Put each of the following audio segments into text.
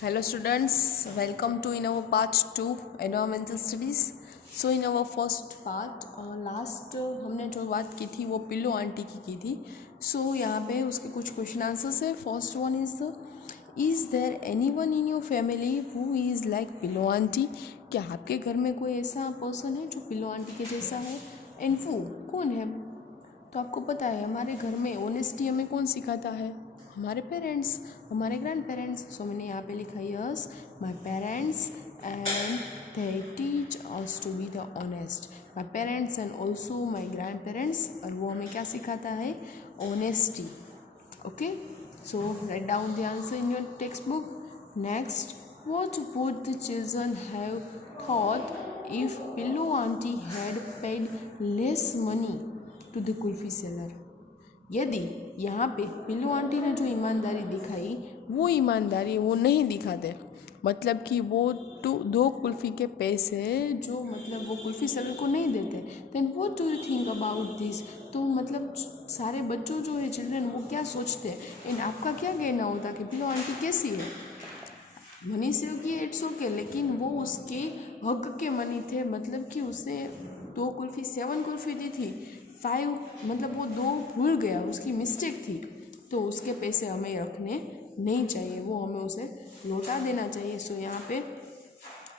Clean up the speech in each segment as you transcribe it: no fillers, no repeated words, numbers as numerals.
Hello students, welcome to in our part 2 environmental studies. So in our first part last हमने जो बात की थी वो पिल्लो आंटी की थी. So यहाँ पे उसके कुछ क्वेश्चन आंसर्स है. First one is there anyone in your family who is like pillow aunty? क्या आपके घर में कोई ऐसा पर्सन है जो पिल्लो आंटी के जैसा है? एंड वो कौन है? तो आपको पता है हमारे घर में ऑनेस्टी हमें कौन सिखाता है? हमारे पेरेंट्स, हमारे ग्रैंड पेरेंट्स. सो मैंने यहाँ पे लिखा yes my parents and they teach us to be the honest. My parents and also my grand parents. और वो हमें क्या सिखाता है? Honesty. Okay, so write down the answer in your text book. Next, what would the children have thought if Pillow Auntie had paid less money to the kulfi seller? यदि यहाँ पे pillow aunty ने जो ईमानदारी दिखाई वो ईमानदारी वो नहीं दिखाते, मतलब कि वो दो कुल्फ़ी के पैसे जो मतलब वो कुल्फ़ी सेलर को नहीं देते, then what do you think about this? तो मतलब सारे बच्चों जो है चिल्ड्रन वो क्या सोचते हैं एंड आपका क्या कहना होता कि पिल्लो आंटी कैसी है? मनी सेव किए इट्स ओके, लेकिन वो उसके हक के मनी थे, मतलब कि उसने 7 कुल्फ़ी दी थी, 5 मतलब वो 2 भूल गया, उसकी मिस्टेक थी. तो उसके पैसे हमें रखने नहीं चाहिए, वो हमें उसे लौटा देना चाहिए. सो यहाँ पे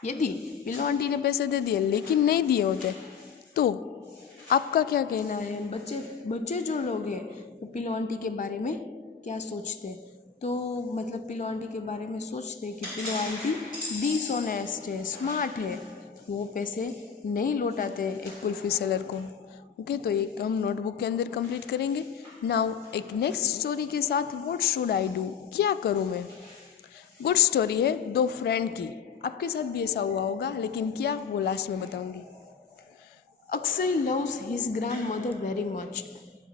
यदि पिल्लो आंटी ने पैसे दे दिए लेकिन नहीं दिए होते तो आपका क्या कहना है? बच्चे जो लोग हैं वो पिल्लो आंटी के बारे में क्या सोचते हैं? तो मतलब पिल्लो आंटी के बारे में सोचते हैं कि पिल्लो आंटी डिसऑनेस्ट है, स्मार्ट है, वो पैसे नहीं लौटाते एक कुल्फ़ी सेलर को. ओके, तो एक हम नोटबुक के अंदर कंप्लीट करेंगे. नाउ एक नेक्स्ट स्टोरी के साथ व्हाट शुड आई डू? क्या करूँ मैं? गुड स्टोरी है 2 फ्रेंड की. आपके साथ भी ऐसा हुआ होगा, लेकिन क्या वो लास्ट में बताऊंगी. Akshay loves his grand mother very much.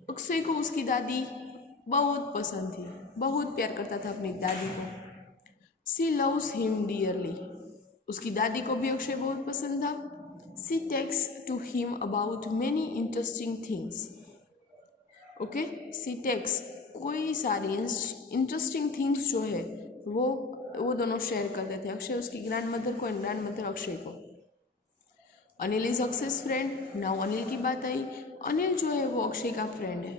Akshay को उसकी दादी बहुत पसंद थी, बहुत प्यार करता था अपनी दादी को. She loves him dearly. उसकी दादी को भी अक्षय बहुत पसंद था. She talks to him about many interesting things. Okay, she talks कोई सारी इंटरेस्टिंग थिंग्स जो है वो दोनों शेयर करते थे, अक्षय उसकी ग्रैंड मदर को एंड ग्रैंड मदर अक्षय को. Anil is Akshay's friend. Now Anil की बात आई. अनिल जो है वो अक्षय का फ्रेंड है.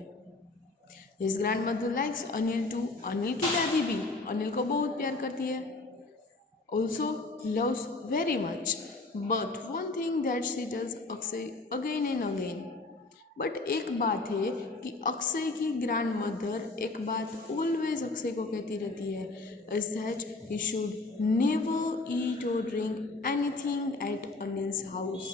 His grandmother likes Anil too. Anil की दादी भी अनिल को बहुत प्यार करती है, also loves very much. But one thing that she does Akshay again and again. But एक बात है कि अक्षय की ग्रैंड मदर एक बात ऑलवेज अक्षय को कहती रहती है, is that he should never eat और drink anything at Anil's house.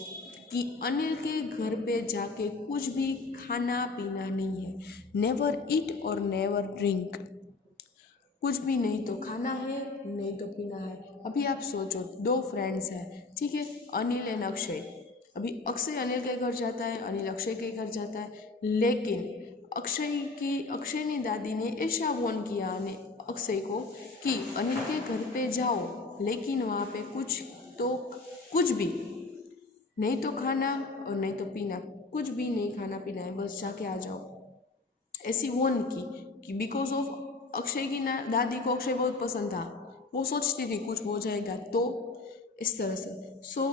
कि अनिल के घर पे जाके कुछ भी खाना पीना नहीं है. नेवर ईट और नेवर ड्रिंक, कुछ भी नहीं तो खाना है नहीं तो पीना है. अभी आप सोचो 2 फ्रेंड्स हैं, ठीक है, अनिल एंड अक्षय. अभी अक्षय अनिल के घर जाता है, अनिल अक्षय के घर जाता है, लेकिन अक्षय ने दादी ने ऐसा वार्न किया अक्षय को कि अनिल के घर पे जाओ, लेकिन वहाँ पे कुछ भी नहीं तो खाना और नहीं तो पीना, कुछ भी नहीं खाना पीना है, बस जाके आ जाओ. ऐसी वार्न की कि बिकॉज ऑफ अक्षय की दादी को अक्षय बहुत पसंद था, वो सोचती थी कुछ हो जाएगा, तो इस तरह से. So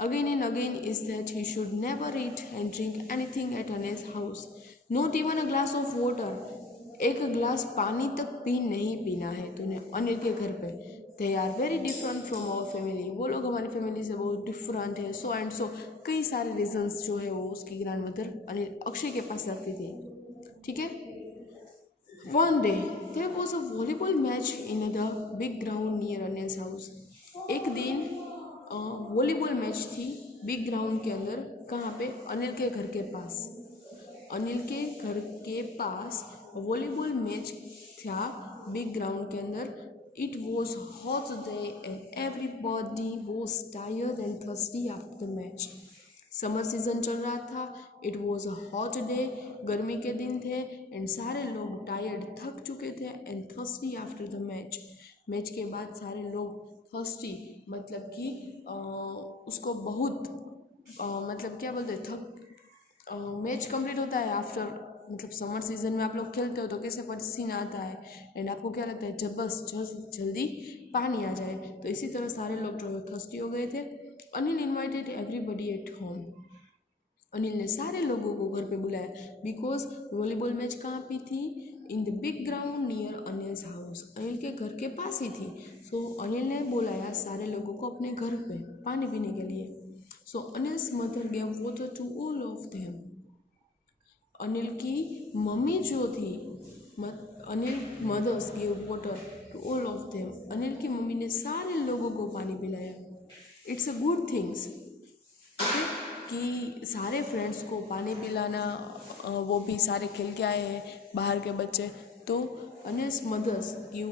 again and again is that he should never eat and drink anything at Anil's house, not even a glass of water. एक ग्लास पानी तक भी नहीं पीना है तूने अनिल के घर पे. They are very different from our family. वो लोग हमारी फैमिली से बहुत डिफरेंट है. सो एंड सो कई सारे रीजन्स जो है वो उसकी ग्रैंड मदर अनिल अक्षय के पास रखती थी, ठीक है. One day there was a volleyball match in the big ground near Anil's house. एक दिन वॉलीबॉल मैच थी बिग ग्राउंड के अंदर. कहाँ पे? अनिल के घर के पास. अनिल के घर के पास वॉलीबॉल मैच था बिग ग्राउंड के अंदर. It was hot day and everybody was tired and thirsty after the match. Summer season चल रहा था. It was a hot day, गर्मी के दिन थे एंड सारे लोग टायर्ड थक चुके थे and thirsty after the match. Match के बाद सारे लोग थर्स्टी मतलब कि उसको बहुत मतलब क्या बोलते मैच कंप्लीट होता है आफ्टर मतलब समर सीजन में आप लोग खेलते हो तो कैसे पसीना आता है एंड आपको क्या लगता है जब बस जल्दी पानी आ जाए, तो इसी तरह सारे लोग जो है थर्स्टी हो गए थे। Anil invited everybody at home. Anil ने सारे लोगों को घर पे बुलाया बिकॉज वॉलीबॉल मैच कहाँ पे थी, in the big ground near Anil's house, Anil के घर के पास ही थी। सो अनिल ने बुलाया सारे लोगों को अपने घर पे पानी पीने के लिए। So Anil's mother gave water to all of them. Anil की मम्मी जो थी, Anil mother's give water to all of them, Anil की मम्मी ने सारे लोगों को पानी पिलाया। इट्स अ गुड थिंग्स कि सारे फ्रेंड्स को पानी पिलाना, वो भी सारे खेल के आए हैं बाहर के बच्चे, तो Anil's mothers give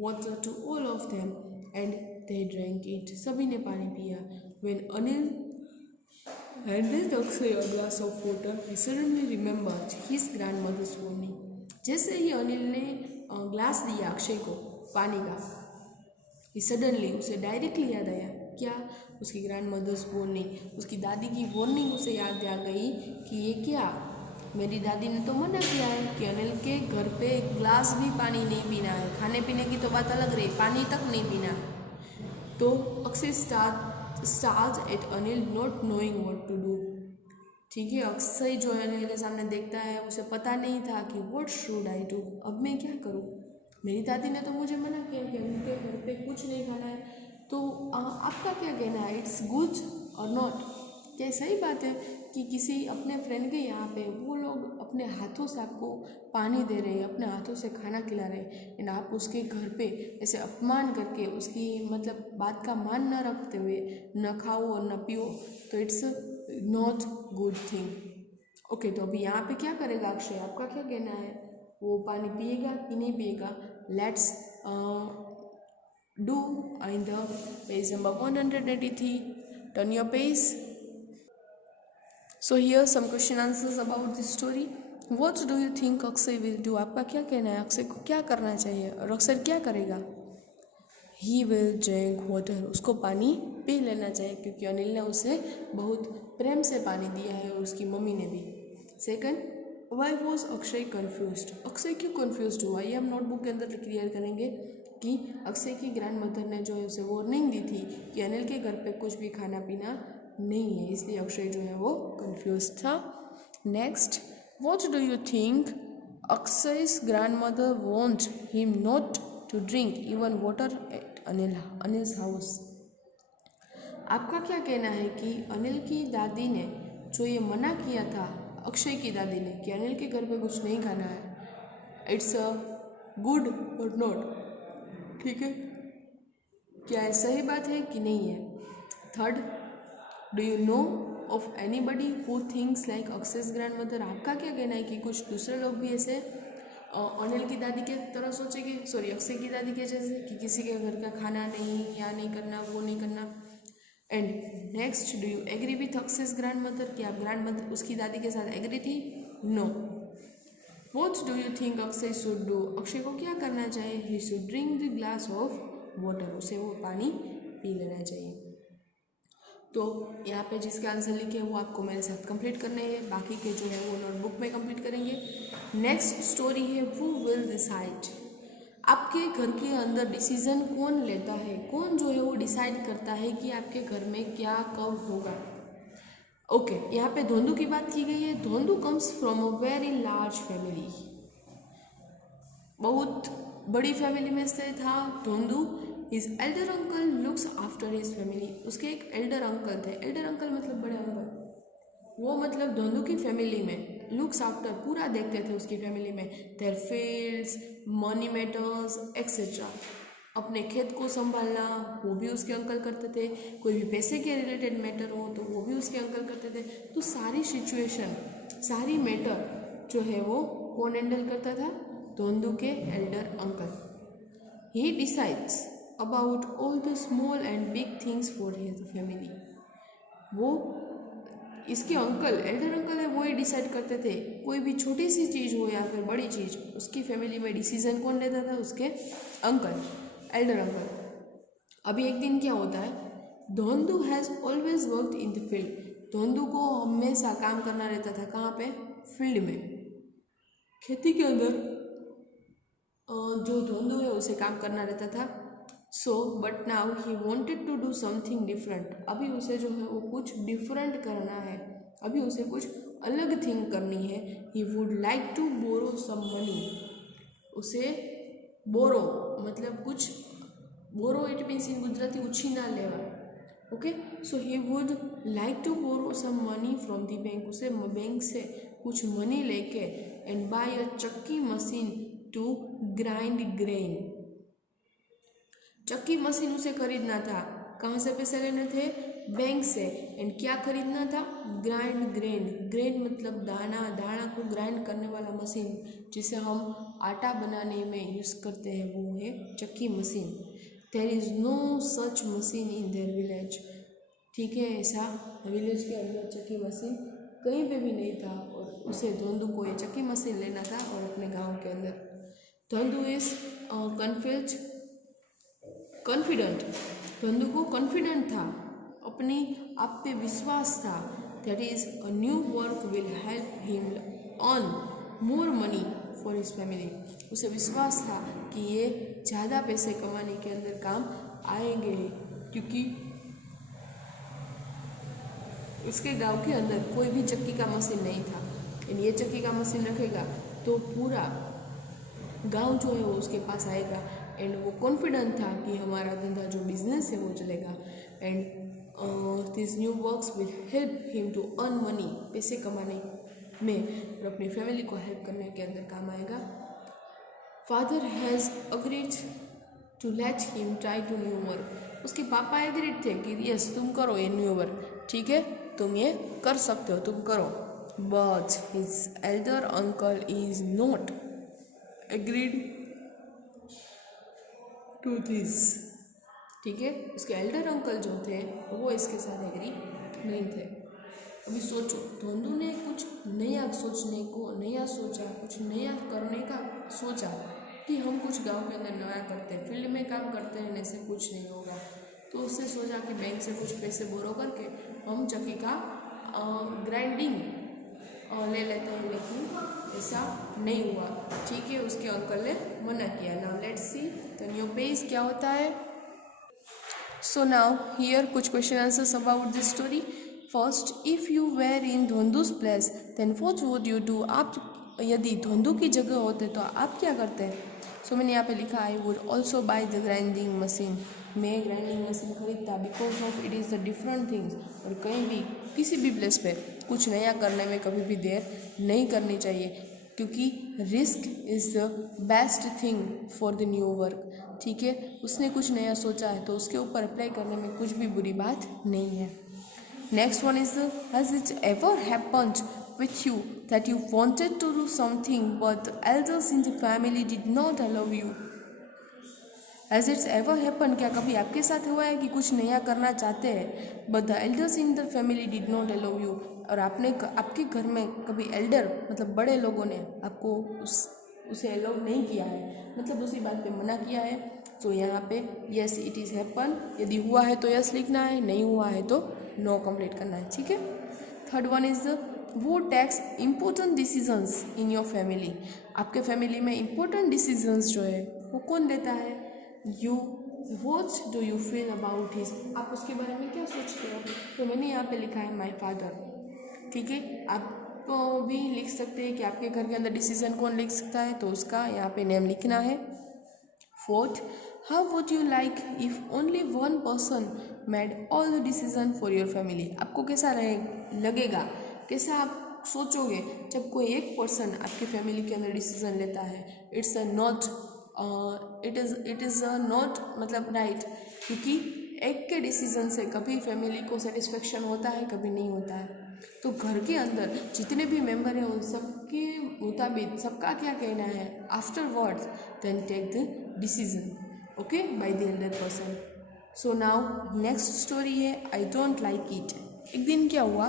water to all of them and they drank it, सभी ने पानी पिया। When Anil handed Akshay a glass of water, he suddenly remembered his grandmother's warning. जैसे ही अनिल ने ग्लास दिया अक्षय को पानी का, ही सडनली उसे डायरेक्टली याद आया क्या, उसकी ग्रैंड मदर्स वार्निंग, उसकी दादी की वार्निंग उसे याद आ गई कि ये क्या, मेरी दादी ने तो मना किया है कि अनिल के घर पे एक ग्लास भी पानी नहीं पीना है, खाने पीने की तो बात अलग रही, पानी तक नहीं पीना है। तो Akshay stares at Anil not knowing what to do. ठीक है, अक्षय जो है अनिल के सामने देखता है, उसे पता नहीं था कि व्हाट शुड आई डू, अब मैं क्या करूँ, मेरी दादी ने तो मुझे मना किया कि उनके घर पे कुछ नहीं खाना है, तो आपका क्या कहना है, इट्स गुड और नॉट, क्या सही बात है कि किसी अपने फ्रेंड के यहाँ पे वो लोग अपने हाथों से आपको पानी दे रहे हैं, अपने हाथों से खाना खिला रहे हैं एंड आप उसके घर पे ऐसे अपमान करके उसकी मतलब बात का मान न रखते हुए न खाओ और न पियो, तो it's not good thing. Okay, तो अभी यहाँ पे क्या करेगा अक्षय, आपका क्या कहना है, वो पानी पिएगा कि नहीं पिएगा? Let's do in the page number 183, turn your page. So here some question answers about this story. What do you think Akshay will do? आपका क्या कहना है, अक्षय को क्या करना चाहिए और अक्षय क्या करेगा? He will drink water, उसको पानी पी लेना चाहिए क्योंकि अनिल ने उसे बहुत प्रेम से पानी दिया है और उसकी मम्मी ने भी। Second, why was Akshay confused? Akshay क्यों confused हुआ, ये हम नोटबुक के अंदर क्लियर करेंगे कि अक्षय की ग्रैंड मदर ने जो है उसे वार्निंग दी थी कि अनिल के घर पे कुछ भी खाना पीना नहीं है, इसलिए अक्षय जो है वो कंफ्यूज था। Next, what do you think Akshay's grandmother want him not to drink even water at Anil's house? आपका क्या कहना है कि अनिल की दादी ने जो ये मना किया था अक्षय की दादी ने कि अनिल के घर पे कुछ नहीं खाना है, इट्स अ गुड और नॉट, ठीक है, क्या ये सही बात है कि नहीं है? Third, do you know of anybody who thinks like Akshay's grandmother? आपका क्या कहना है कि कुछ दूसरे लोग भी ऐसे अनिल की दादी के तरह सोचेंगे, सॉरी अक्षय की दादी के जैसे कि किसी के घर का खाना नहीं, या नहीं करना, वो नहीं करना? And next, do you agree with Akshay's grandmother? कि आप ग्रैंड मदर उसकी दादी के साथ एग्री थी? No. What do you think Akshay should do? Akshay को क्या करना चाहिए? He should drink the glass of water, उसे वो पानी पी लेना चाहिए। तो यहाँ पे जिसके आंसर लिखे हैं वो आपको मेरे साथ कंप्लीट करने हैं, बाकी के जो है वो नोटबुक में कंप्लीट करेंगे। नेक्स्ट स्टोरी है हु विल डिसाइड। आपके घर के अंदर डिसीजन कौन लेता है, कौन जो है वो डिसाइड करता है कि आपके घर में क्या कब होगा? ओके, यहाँ पे धोंदू की बात की गई है। Dhondu comes from a very large family, बहुत बड़ी फैमिली में से था Dhondu. His elder uncle looks after his family, उसके एक एल्डर अंकल थे, एल्डर अंकल मतलब बड़े अंकल, वो मतलब धोंदू की फैमिली में लुक्स आफ्टर पूरा देखते थे उसकी फैमिली में, there fields, money matters etcetera, अपने खेत को संभालना वो भी उसके अंकल करते थे, कोई भी पैसे के रिलेटेड मैटर हो तो वो भी उसके अंकल करते थे। तो सारी सिचुएशन, सारी मैटर जो है वो कौन हैंडल करता था? धोंदू के Elder uncle. He decides about all the small and big things for his family, वो इसके अंकल, एल्डर अंकल है, वो ही डिसाइड करते थे कोई भी छोटी सी चीज़ हो या फिर बड़ी चीज़, उसकी फैमिली में डिसीजन कौन लेता था? उसके अंकल, एल्डर अंकल। अभी एक दिन क्या होता है, Dhondu has always worked in the field, Dhondu को हमेशा काम करना रहता था, कहाँ पे? फील्ड में। खेती के अंदर जो धोंधू है उसे काम करना रहता था। So but now he wanted to do something different. अभी उसे जो है वो कुछ डिफरेंट करना है, अभी उसे कुछ अलग थिंग करनी है। He would like to borrow some money. उसे बोरो मतलब कुछ, borrow it means in Gujarati उछीना लेवा। Okay, so he would like to borrow some money from the bank. उसे बैंक से कुछ मनी लेके एंड बाय अ चक्की मशीन टू ग्राइंड ग्रेन। चक्की मशीन उसे खरीदना था। कहाँ से पैसे लेने थे? बैंक से। एंड क्या खरीदना था? Grind grain. ग्रेन मतलब दाना, दाना को ग्राइंड करने वाला मशीन जिसे हम आटा बनाने में यूज़ करते हैं, वो है चक्की machine. There is no such machine in their village. ठीक है, ऐसा विलेज के अंदर चक्की मशीन कहीं पे भी नहीं था और उसे धोंधू को ये चक्की मशीन लेना था और अपने गांव के अंदर। धोंधू इज कॉन्फिडेंट। धोंधू को कॉन्फिडेंट था, अपनी आप पे विश्वास था। That is a new work will help him earn more money for his family. उसे विश्वास था कि ये ज़्यादा पैसे कमाने के अंदर काम आएंगे, क्योंकि उसके गांव के अंदर कोई भी चक्की का मशीन नहीं था। एंड ये चक्की का मशीन रखेगा तो पूरा गांव जो है वो उसके पास आएगा। एंड वो कॉन्फिडेंट था कि हमारा धंधा जो बिजनेस है वो चलेगा। And this new works will help him to earn money. पैसे कमाने में और अपनी फैमिली को हेल्प करने के अंदर काम आएगा। Father has agreed to let him try to new work. उसके पापा एग्रीड थे कि यस तुम करो ये न्यू वर्क, ठीक है तुम ये कर सकते हो, तुम करो। But his elder uncle is not agreed to this. ठीक है, उसके एल्डर अंकल जो थे वो इसके साथ एग्री नहीं थे। अभी सोचो, धोंधू ने कुछ नया सोचने को, नया सोचा, कुछ नया करने का सोचा कि हम कुछ गांव के अंदर नया करते हैं, फील्ड में काम करते हैं, ऐसे कुछ नहीं होगा। तो उसने सोचा कि बैंक से कुछ पैसे बोरो करके हम चक्की का ग्राइंडिंग ले लेते हैं, लेकिन ऐसा नहीं हुआ। ठीक है, उसके अंकल ने मना किया। Now let's see the new page क्या होता है। सो नाउ हियर कुछ question answers about this story. First, if you were in Dhondu's place then what would you do. आप यदि धोंधू की जगह होते तो आप क्या करते? सो मैंने यहाँ पे लिखा I would also by the grinding machine. मैं ग्राइंडिंग मशीन खरीदता because of it is the different things. और कहीं भी किसी भी प्लेस पे कुछ नया करने में कभी भी देर नहीं करनी चाहिए, क्योंकि risk is the best thing for the new work. ठीक है, उसने कुछ नया सोचा है तो उसके ऊपर अप्लाई करने में कुछ भी बुरी बात नहीं है। Next one is, has it ever happened with you that you wanted to do something but elders in the family did not allow you. Has it's ever happen, क्या कभी आपके साथ हुआ है कि कुछ नया करना चाहते हैं but the elders in the family did not allow you, और आपके घर में कभी एल्डर मतलब बड़े लोगों ने आपको उसे अलाउ नहीं किया है, मतलब दूसरी बात पे मना किया है। तो यहाँ पे यस इट इज़ हैपन, यदि हुआ है तो यस लिखना है, नहीं हुआ है तो नो कंप्लीट करना है। ठीक है। Third one is, who takes important decisions in your family. आपके फैमिली में इम्पोर्टेंट डिसीजंस जो है वो कौन लेता है? You. What do you feel about his, आप उसके बारे में क्या सोचते हो? तो मैंने यहाँ पे लिखा है माई फादर। ठीक है, आप भी लिख सकते हैं कि आपके घर के अंदर डिसीजन कौन लिख सकता है, तो उसका यहाँ पे नेम लिखना है। Fourth, how would you like if only one person made all the decision for your family. आपको कैसा लगेगा, कैसा आप सोचोगे जब कोई एक पर्सन आपके फैमिली के अंदर डिसीजन लेता है? It's a not it is not मतलब राइट, क्योंकि एक के डिसीजन से कभी फैमिली को सेटिस्फेक्शन होता है, कभी नहीं होता है। तो घर के अंदर जितने भी मेंबर हैं उन सबके मुताबिक सबका क्या कहना है, afterwards then take the decision, okay, by the elder person. So now next story है आई डोंट लाइक इट। एक दिन क्या हुआ,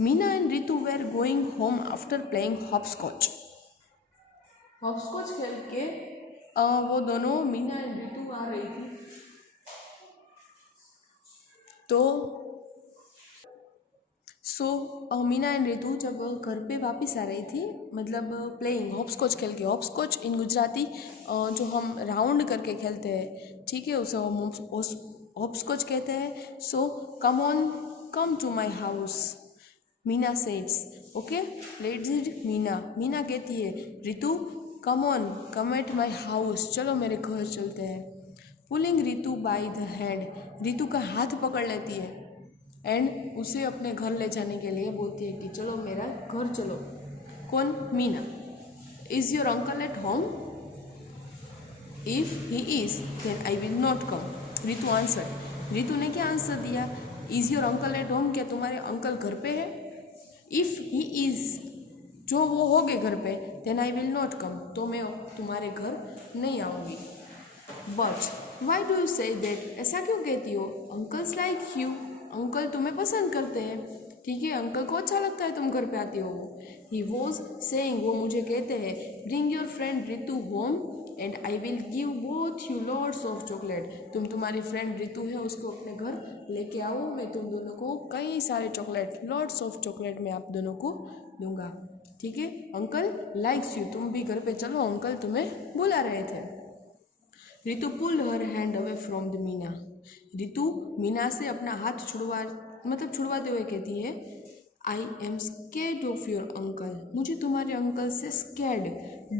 Meena and Ritu were going home after playing hopscotch. Hopscotch खेल के वो दोनों मीना एंड रितु आ रही थी। तो सो मीना एंड रितु जब घर पे वापस आ रही थी, मतलब प्लेइंग हॉपस्कॉच खेल के, हॉपस्कॉच इन गुजराती जो हम राउंड करके खेलते हैं, ठीक है, उसे हम हॉपस्कॉच कहते हैं। So come on, come to my house, Meena सेड्स, okay, let's it Meena. Meena कहती है Ritu come on, come at my house, चलो मेरे घर चलते हैं। Pulling Ritu by the hand, Ritu का हाथ पकड़ लेती है एंड उसे अपने घर ले जाने के लिए बोलती है कि चलो मेरा घर चलो। कौन? Meena. Is your uncle at home? If he is then I will not come, Ritu answer. Ritu ने क्या आंसर दिया? Is your uncle at home, क्या तुम्हारे अंकल घर पे है? इफ़ ही इज़, जो वो हो गए घर पे, then I will not come, तो मैं तुम्हारे घर नहीं आऊँगी। But why do you say that, ऐसा क्यों कहती हो? अंकल्स लाइक यू, अंकल तुम्हें पसंद करते हैं, ठीक है, अंकल को अच्छा लगता है तुम घर पे आती हो। ही वॉज सेइंग, वो मुझे कहते हैं, bring your friend Ritu home and I will give both you lots of chocolate, तुम तुम्हारी फ्रेंड रितु है उसको अपने घर लेके आओ, मैं तुम दोनों को कई सारे चॉकलेट, लॉट्स ऑफ चॉकलेट मैं आप दोनों को दूंगा, ठीक है। अंकल लाइक्स यू, तुम भी घर पे चलो, अंकल तुम्हें बुला रहे थे। Ritu pulled her hand away from the Meena, Ritu Meena से अपना हाथ छुड़वाते हुए कहती है, I am scared of your uncle, मुझे तुम्हारे अंकल से स्कैर्ड,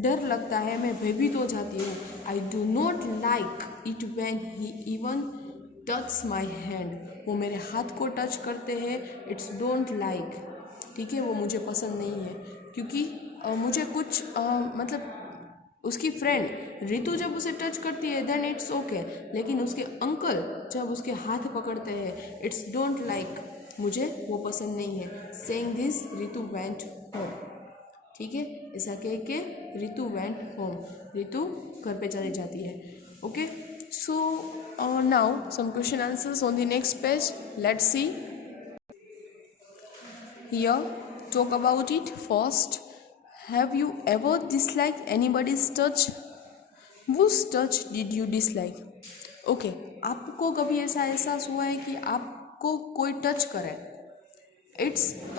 डर लगता है, मैं भयभीत हो जाती हूँ। I do not like it when he even touch my hand, वो मेरे हाथ को टच करते हैं, इट्स डोंट लाइक, ठीक है, वो मुझे पसंद नहीं है, क्योंकि मुझे कुछ मतलब उसकी फ्रेंड रितु जब उसे टच करती है देन इट्स ओके, लेकिन उसके अंकल जब उसके हाथ पकड़ते हैं इट्स डोंट लाइक, मुझे वो पसंद नहीं है। Saying this Ritu went home, ठीक है, ऐसा कह के रितु वेंट होम, रितु घर पे चली जाती है। Okay, so now some question answers on the next page, let's see. Here talk about it. First, have you ever disliked anybody's touch? Whose touch did you dislike? Okay, आपको कभी ऐसा एहसास हुआ है कि आपको कोई टच करे,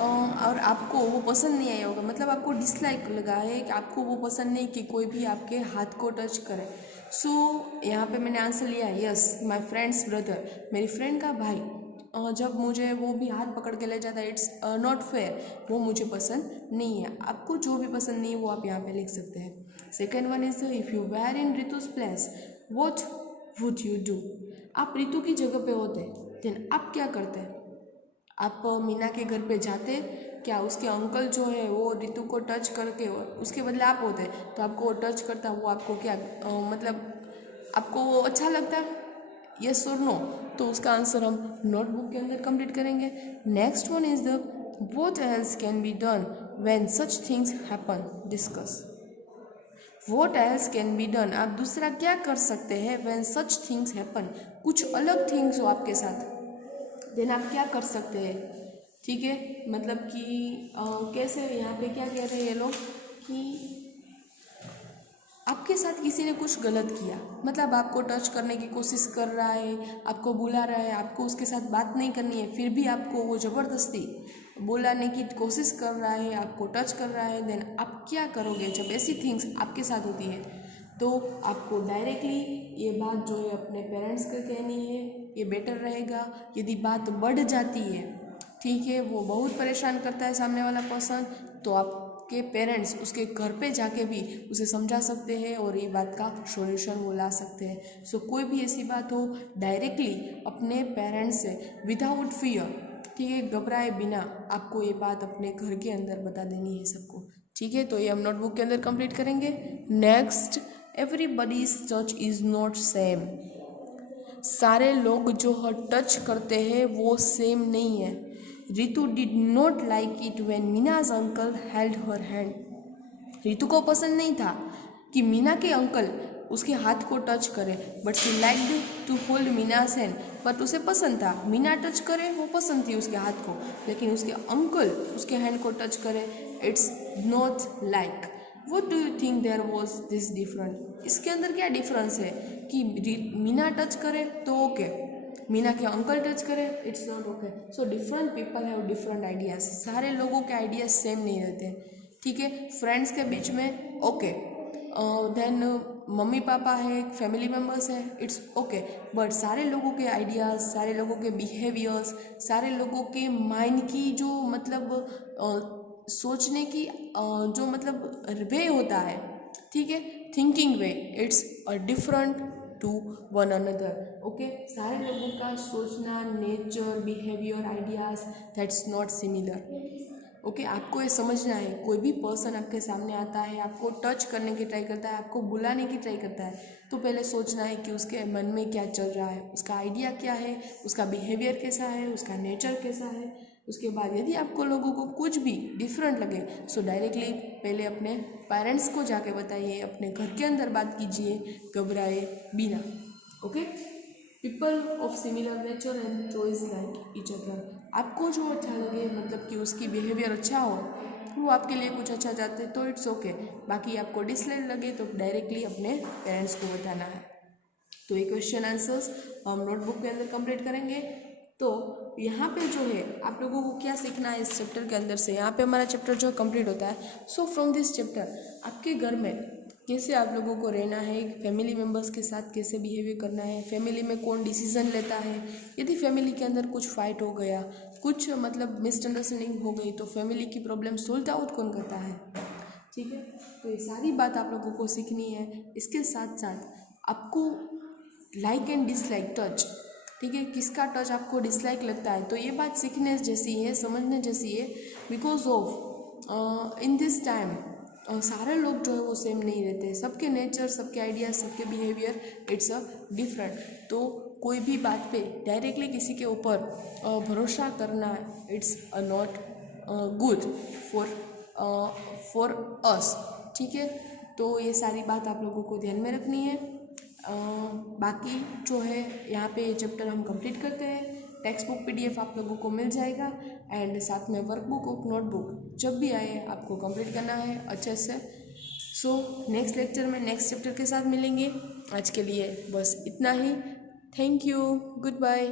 और आपको वो पसंद नहीं आया होगा, मतलब आपको डिसलाइक लगा है कि आपको वो पसंद नहीं कि कोई भी आपके हाथ को टच करे। सो यहाँ पे मैंने आंसर लिया, यस, माय फ्रेंड्स ब्रदर, मेरी फ्रेंड का भाई जब मुझे वो भी हाथ पकड़ के ले जाता है, इट्स नॉट फेयर, वो मुझे पसंद नहीं है। आपको जो भी पसंद नहीं है वो आप यहाँ पे लिख सकते हैं। Second one is, if you were in Ritu's place what would you do, आप रितु की जगह पे होते देन आप क्या करते? आप मीना के घर पे जाते, क्या उसके अंकल जो है वो रितु को टच करके, उसके बदले आप होते तो आपको वो टच करता, वो आपको क्या मतलब आपको वो अच्छा लगता, यस और नो? तो उसका आंसर हम नोटबुक के अंदर कंप्लीट करेंगे। Next one is the what else can be done when such things happen, discuss. What else can be done, आप दूसरा क्या कर सकते हैं व्हेन सच थिंग्स हैपन, कुछ अलग थिंग्स हो आपके साथ, देन आप क्या कर सकते हैं, ठीक है, मतलब कि कैसे, यहाँ पे क्या कह रहे हैं ये लोग कि आपके साथ किसी ने कुछ गलत किया, मतलब आपको टच करने की कोशिश कर रहा है, आपको बुला रहा है, आपको उसके साथ बात नहीं करनी है, फिर भी आपको वो ज़बरदस्ती बुलाने की कोशिश कर रहा है, आपको टच कर रहा है, देन आप क्या करोगे जब ऐसी थिंग्स आपके साथ होती है? तो आपको डायरेक्टली ये बात जो है अपने पेरेंट्स को कहनी है, ये बेटर रहेगा। यदि बात बढ़ जाती है, ठीक है, वो बहुत परेशान करता है सामने वाला पर्सन, तो आपके पेरेंट्स उसके घर पे जाके भी उसे समझा सकते हैं और ये बात का सॉल्यूशन वो ला सकते हैं। सो कोई भी ऐसी बात हो, डायरेक्टली अपने पेरेंट्स से विदाउट फियर, ठीक है, घबराए बिना आपको ये बात अपने घर के अंदर बता देनी है सबको, ठीक है। तो ये हम नोटबुक के अंदर कंप्लीट करेंगे। Next, everybody's touch is not same, सारे लोग जो टच करते हैं वो सेम नहीं है। Ritu did not like it when Meena's uncle held her hand, Ritu को पसंद नहीं था कि मीना के अंकल उसके हाथ को टच करे, but she liked to hold Meena's hand, but उसे पसंद था मीना टच करे, वो पसंद थी उसके हाथ को, लेकिन उसके अंकल उसके हैंड को टच करे, it's not like. What do you think there was this different, इसके अंदर क्या डिफरेंस है कि मीना टच करे तो ओके, मीना के अंकल टच करें, it's not okay. So different people have different ideas, सारे लोगों के आइडियाज़ सेम नहीं रहते, ठीक है। फ्रेंड्स के बीच में ओके, देन मम्मी पापा है, फैमिली मेम्बर्स है, इट्स ओके, बट सारे लोगों के आइडियाज़, सारे लोगों के बिहेवियर्स, सारे लोगों के माइंड की जो मतलब सोचने की जो मतलब वे होता है, ठीक है, thinking way, it's a different to one another, okay. सारे लोगों का सोचना, nature, behaviour, ideas, that's not similar, okay. आपको ये समझना है, कोई भी पर्सन आपके सामने आता है, आपको टच करने की ट्राई करता है, आपको बुलाने की ट्राई करता है, तो पहले सोचना है कि उसके मन में क्या चल रहा है, उसका आइडिया क्या है, उसका बिहेवियर कैसा है, उसका नेचर कैसा है। उसके बाद यदि आपको लोगों को कुछ भी डिफरेंट लगे, सो डायरेक्टली पहले अपने पेरेंट्स को जाके बताइए, अपने घर के अंदर बात कीजिए, घबराए बिना, okay. People of similar nature and choice like each other, आपको जो अच्छा लगे, मतलब कि उसकी बिहेवियर अच्छा हो, वो आपके लिए कुछ अच्छा चाहते तो इट्स ओके, बाकी आपको डिसलाइक लगे तो डायरेक्टली अपने पेरेंट्स को बताना है। तो ये क्वेश्चन आंसर्स हम नोटबुक के अंदर कंप्लीट करेंगे। तो यहाँ पे जो है आप लोगों को क्या सीखना है इस चैप्टर के अंदर से, यहाँ पे हमारा चैप्टर जो कंप्लीट होता है। सो फ्रॉम दिस चैप्टर आपके घर में कैसे आप लोगों को रहना है, फैमिली मेम्बर्स के साथ कैसे बिहेवियर करना है, फैमिली में कौन डिसीजन लेता है, यदि फैमिली के अंदर कुछ फाइट हो गया, कुछ मतलब मिसअंडरस्टैंडिंग हो गई, तो फैमिली की प्रॉब्लम सोल्व आउट कौन करता है, ठीक है। तो ये सारी बात आप लोगों को सीखनी है। इसके साथ साथ आपको लाइक एंड डिसलाइक टच, ठीक है, किसका टच आपको डिसलाइक लगता है, तो ये बात सीखने जैसी है, समझने जैसी है, because of in this time सारे लोग जो है वो सेम नहीं रहते, सबके नेचर, सबके आइडिया, सबके बिहेवियर, इट्स अ डिफरेंट। तो कोई भी बात पे डायरेक्टली किसी के ऊपर भरोसा करना, it's a not good for us, ठीक है। तो ये सारी बात आप लोगों को ध्यान में रखनी है। बाकी जो है यहाँ पे ये चैप्टर हम कंप्लीट करते हैं। टेक्स्ट बुक PDF आप लोगों को मिल जाएगा, एंड साथ में वर्कबुक और नोटबुक जब भी आए आपको कंप्लीट करना है अच्छे से। सो नेक्स्ट लेक्चर में नेक्स्ट चैप्टर के साथ मिलेंगे। आज के लिए बस इतना ही। Thank you, good bye.